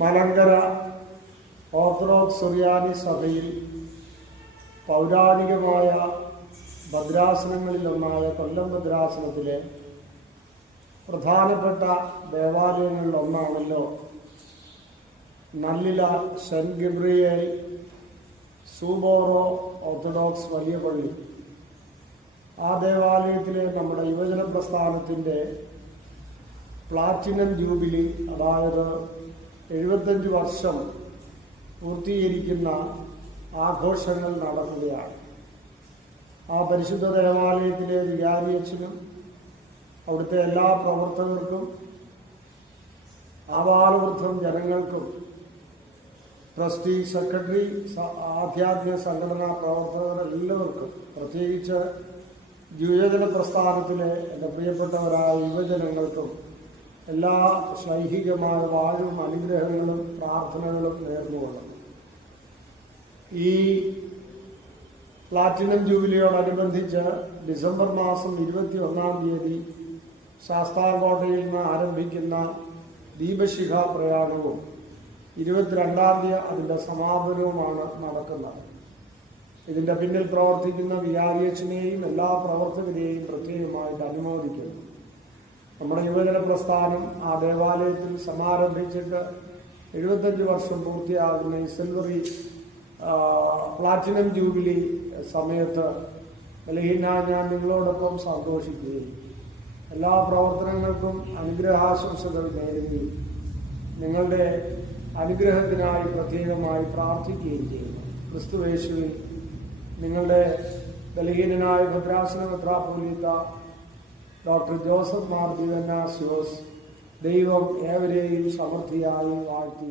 Malankara orthodox സുറിയാനി സഭയിൽ പൗരാണികമായ ഭദ്രാസനങ്ങളിലൊന്നായ കൊല്ലം ഭദ്രാസനത്തിലെ പ്രധാനപ്പെട്ട ദേവാലയങ്ങളിലൊന്നാണല്ലോ Nallila saint Gabriel സൂബോറോ orthodox വലിയ പള്ളി. ആ ദേവാലയത്തിലെ നമ്മുടെ യുവജന പ്രസ്ഥാനത്തിൻ്റെ പ്ലാറ്റിനം ജൂബിലി, അതായത് 75 വർഷം പൂർത്തീകരിക്കുന്ന ആഘോഷങ്ങൾ നടക്കുകയാണ്. ആ പരിശുദ്ധ ദേവാലയത്തിലെ വികാരിയച്ഛനും അവിടുത്തെ എല്ലാ പ്രവർത്തകർക്കും, ആവാലവൃദ്ധം ജനങ്ങൾക്കും, ട്രസ്റ്റി, സെക്രട്ടറി, ആധ്യാത്മിക സംഘടനാ പ്രവർത്തകർ എല്ലാവർക്കും, പ്രത്യേകിച്ച് യുവജന പ്രസ്ഥാനത്തിലെ എൻ്റെ പ്രിയപ്പെട്ടവരായ യുവജനങ്ങൾക്കും എല്ലാ ശൈഹികമായ വാഴും അനുഗ്രഹങ്ങളും പ്രാർത്ഥനകളും നേർന്നുകൊള്ളുന്നു. ഈ പ്ലാറ്റിനം ജൂബിലിയോടനുബന്ധിച്ച് ഡിസംബർ മാസം 21-ാം തീയതി ശാസ്താംകോട്ടയിൽ നിന്ന് ആരംഭിക്കുന്ന ദീപശിഖ പ്രയാണവും 22-ാം തീയതി അതിൻ്റെ സമാപനവുമാണ് നടക്കുന്നത്. ഇതിൻ്റെ പിന്നിൽ പ്രവർത്തിക്കുന്ന വികാരിയച്ഛനെയും എല്ലാ പ്രവർത്തകരെയും പ്രത്യേകമായിട്ട് അനുമോദിക്കുന്നു. നമ്മുടെ യുവജന പ്രസ്ഥാനം ആ ദേവാലയത്തിൽ സമാരംഭിച്ചിട്ട് 75 വർഷം പൂർത്തിയാകുന്ന ഈ സിൽവറി പ്ലാറ്റിനം ജൂബിലി സമയത്ത് ഞാൻ നിങ്ങളോടൊപ്പം സന്തോഷിക്കുകയും എല്ലാ പ്രവർത്തനങ്ങൾക്കും അനുഗ്രഹാശംസകൾ നേരുകയും നിങ്ങളുടെ അനുഗ്രഹത്തിനായി പ്രത്യേകമായി പ്രാർത്ഥിക്കുകയും ചെയ്യുന്നു. ക്രിസ്തുയേശുവിൽ നിങ്ങളുടെ ബലഹീനനായ ഭദ്രാസന മെത്രാപ്പോലീത്ത ഡോക്ടർ ജോസഫ് മാർ ദിവന്നാസ്യോസ് ദൈവം ഏവരെയും സമൃദ്ധിയായി വാഴ്ത്തി